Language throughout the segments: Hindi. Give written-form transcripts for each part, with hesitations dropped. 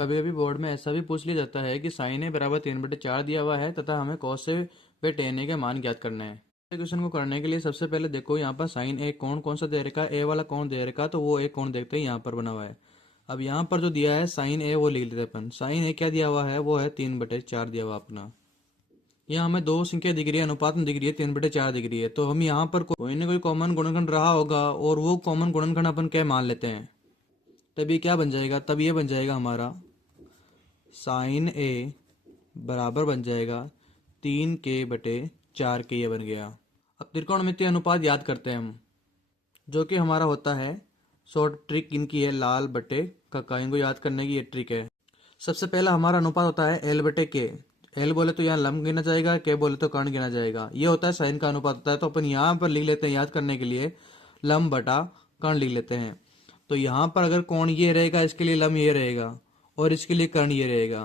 कभी कभी बोर्ड में ऐसा भी पूछ लिया जाता है कि साइन ए बराबर 3/4 दिया हुआ है तथा हमें कॉस ए व टेन ए के मान ज्ञात करने हैं। क्वेश्चन को करने के लिए सबसे पहले देखो यहाँ पर साइन ए कोण कौन सा दे रखा है, ए वाला कोण दे रखा है, तो वो एक कोण देखते हैं यहाँ पर बना हुआ है। अब यहाँ पर जो दिया है साइन ए वो लिख लेते हैं अपन। साइन ए क्या दिया हुआ है, वो है 3/4 दिया हुआ अपना। यहाँ हमें दो संख्या दिख रही है, अनुपात में दिख रही है, 3/4 दिख रही है। तो हम यहाँ पर कोई ना कोई कॉमन गुणनखंड रहा होगा और वो कॉमन गुणनखंड अपन क्या मान लेते हैं। तब ये क्या बन जाएगा, तब ये बन जाएगा हमारा साइन ए बराबर बन जाएगा 3k/4 ये बन गया। अब त्रिकोणमितीय अनुपात याद करते हैं हम, जो कि हमारा होता है शॉर्ट ट्रिक इनकी है, लाल बटे कक्का, इनको याद करने की ये ट्रिक है। सबसे पहला हमारा अनुपात होता है L/K। एल बोले तो यहाँ लंब गिना जाएगा, के बोले तो कर्ण गिना जाएगा। ये होता है साइन का अनुपात होता है। तो अपन यहाँ पर लिख लेते हैं याद करने के लिए, लंब बटा कर्ण लिख लेते हैं। तो यहाँ पर अगर कोण ये रहेगा, इसके लिए लंब ये रहेगा और इसके लिए कर्ण ये रहेगा।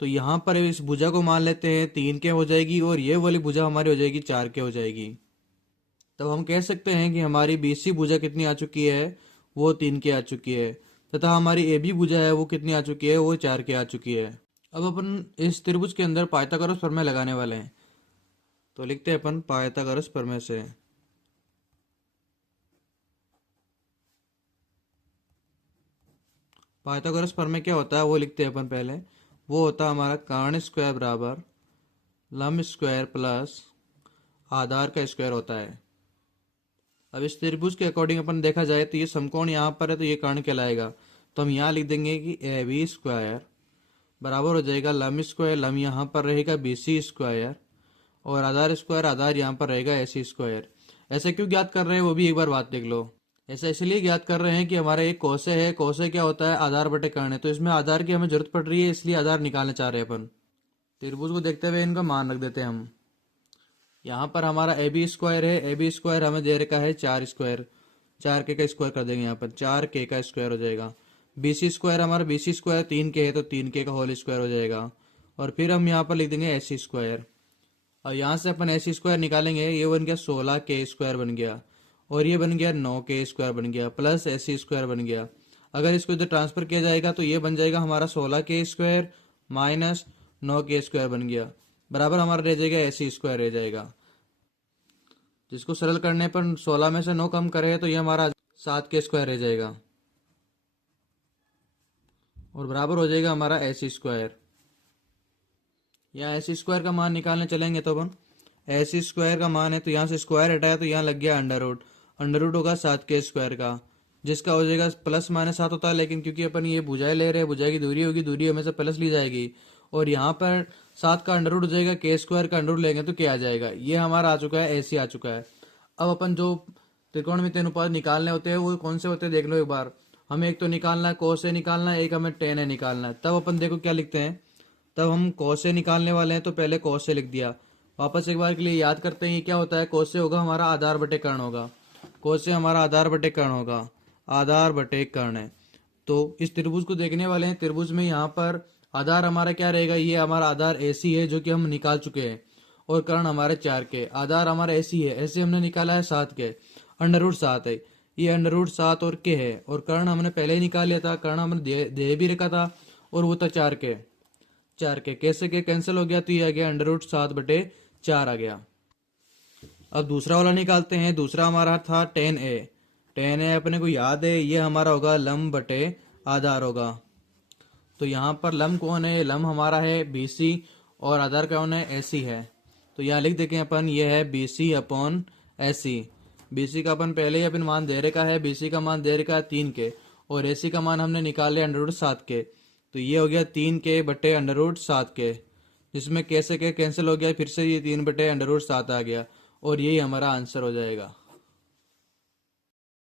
तो यहाँ पर इस भुजा को मान लेते हैं 3k हो जाएगी और ये वाली भुजा हमारी हो जाएगी 4k हो जाएगी। तब हम कह सकते हैं कि हमारी बीसी भुजा कितनी आ चुकी है, वो 3k आ चुकी है, तथा हमारी ए बी भुजा है वो कितनी आ चुकी है, वो 4k आ चुकी है। अब अपन इस त्रिभुज के अंदर पाइथागोरस प्रमेय लगाने वाले हैं। तो लिखते हैं अपन पाइथागोरस प्रमेय से। पाइथागोरस प्रमेय क्या होता है वो लिखते हैं अपन पहले। वो होता है हमारा कर्ण स्क्वायर बराबर लंब स्क्वायर प्लस आधार का स्क्वायर होता है। अब इस त्रिभुज के अकॉर्डिंग अपन देखा जाए तो ये समकोण यहाँ पर है तो ये कर्ण कहलाएगा। तो हम यहाँ लिख देंगे कि ए बी स्क्वायर बराबर हो जाएगा लंब स्क्वायर, लंब यहाँ पर रहेगा BC स्क्वायर और आधार स्क्वायर, आधार यहाँ पर रहेगा AC स्क्वायर। ऐसे क्यों ज्ञात कर रहे हैं वो भी एक बार बात देख लो। ऐसा इसलिए ज्ञात कर रहे हैं कि हमारा एक कोसे है, कोसे क्या होता है, आधार बटे कर्ण है। तो इसमें आधार की हमें जरूरत पड़ रही है, इसलिए आधार निकालना चाह रहे हैं अपन। त्रिभुज को देखते हुए इनका मान रख देते हैं हम। यहाँ पर हमारा ए बी स्क्वायर है, ए बी स्क्वायर हमें दे रखा है 4 स्क्वायर, 4k का स्क्वायर कर देंगे यहाँ पर, 4k का स्क्वायर हो जाएगा। BC स्क्वायर हमारा BC स्क्वायर 3k है तो 3k का होल स्क्वायर हो जाएगा। और फिर हम यहाँ पर लिख देंगे AC स्क्वायर। और यहाँ से अपन AC स्क्वायर निकालेंगे, ये बन गया 16k स्क्वायर बन गया और ये बन गया 9k स्क्वायर बन गया प्लस AC स्क्वायर बन गया। अगर इसको इधर ट्रांसफर किया जाएगा तो ये बन जाएगा हमारा 16k square minus 9k square बन गया, बराबर हमारा रह जाएगा AC स्क्वायर रह जाएगा। जिसको सरल करने पर 16 में से 9 कम करे तो ये हमारा 7k स्क्वायर रह जाएगा और बराबर हो जाएगा हमारा AC स्क्वायर। यहाँ AC स्क्वायर का मान निकालने चलेंगे तो अपन AC स्क्वायर का मान है तो यहाँ से स्क्वायर हटाया तो यहाँ लग गया अंडर रूट, अंडर रूट होगा 7k स्क्वायर का, जिसका हो जाएगा प्लस माइनस 7 होता है। लेकिन क्योंकि अपन ये भुजाएं ले रहे हैं, भुजाएं की दूरी होगी, दूरी हमेशा प्लस ली जाएगी और यहाँ पर 7 का अंडर रूट हो जाएगा, k स्क्वायर का अंडर रूट लेंगे तो क्या आ जाएगा, ये हमारा आ चुका है, AC आ चुका है। अब अपन जो त्रिकोणमितीय अनुपात निकालने होते हैं वो कौन से होते हैं देख लो एक बार। हमें एक तो निकालना है cos A निकालना है, एक हमें tan A निकालना है। तब अपन देखो क्या लिखते हैं, तब हम cos A निकालने वाले हैं तो पहले cos A लिख दिया। वापस एक बार के लिए याद करते हैं ये क्या होता है। cos A होगा हमारा आधार बटे कर्ण होगा, cos A हमारा आधार बटे कर्ण होगा, आधार बटे कर्ण है। तो इस त्रिभुज को देखने वाले हैं, त्रिभुज में यहाँ पर आधार हमारा क्या रहेगा, ये हमारा आधार AC है जो कि हम निकाल चुके हैं और कर्ण हमारे 4k, आधार हमारा AC है, ऐसे हमने निकाला है 7k, अंडर रूट 7 है, ये अंडर रूट 7 और k है और कर्ण हमने पहले ही निकाल लिया था, कर्ण हमने दे भी रखा था और वो था 4k, 4k कैसे के कैंसिल हो गया तो ये आ गया अंडर रूट 7/4 आ गया। अब दूसरा वाला निकालते हैं। दूसरा हमारा था tan A, tan A अपने को याद है ये हमारा होगा लंब बटे आधार होगा। तो यहाँ पर लंब कौन है, लंब हमारा है BC और आधार कौन है, AC है। तो यहाँ लिख देंगे अपन ये है BC/AC। BC का अपन पहले ही अपन मान दे रखा है, BC का मान दे रखा है 3k और AC का मान हमने निकाल लिया अंडर रूट 7k। तो ये हो गया 3k बटे अंडर रूट 7k, जिसमें कैसे के कैंसिल हो गया, फिर से ये 3 बटे अंडर रूट 7 आ गया और यही हमारा आंसर हो जाएगा।